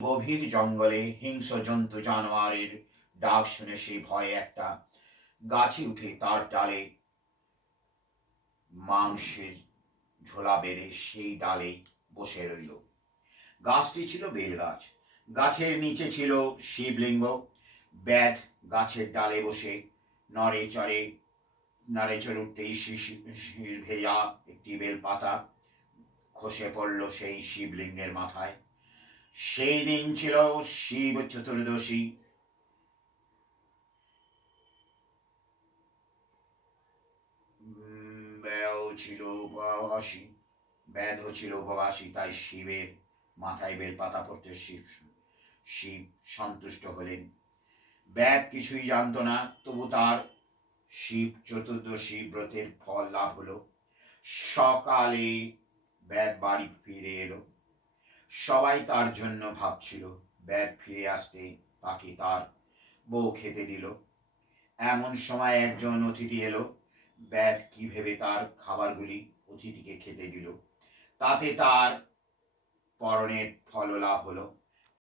গভীর জঙ্গলে হিংস্র জন্তু জানোয়ারের ডাক শুনে সে ভয়ে একটা গাছে উঠে তার ডালে মাংসের ঝোলা বেঁধে সেই ডালে বসে রইল। গাছটি ছিল বেল গাছ। গাছের নিচে ছিল শিবলিঙ্গ। ব্যাধ গাছের ডালে বসে নড়ে চড়ে নাড়ে চড়ে উঠতেই শির ভেজা একটি বেল পাতা খসে পড়ল সেই শিবলিঙ্গের মাথায়। সেই দিন ছিল শিব চতুর্দশী। ব্যাও ছিল উপবাসী ব্যাধও ছিল উপবাসী, তাই শিবের মাথায় বেলপাতা পড়তে শিব সন্তুষ্ট হলেন। ব্যাধ কিছুই জানতো না, তবু তার শিব চতুর্দশী ব্রতের ফল লাভ হলো। সকালে ব্যাধ বাড়ি ফিরে এলো। সবাই তার জন্য ভাবছিল। ব্যাধ ফিরে আসতে তাকে তার বউ খেতে দিল। এমন সময় একজন অতিথি এলো। ব্যাধ কি ভেবে তার খাবারগুলি অতিথিকে খেতে দিল, তাতে তার পরনের ফল লাভ হলো।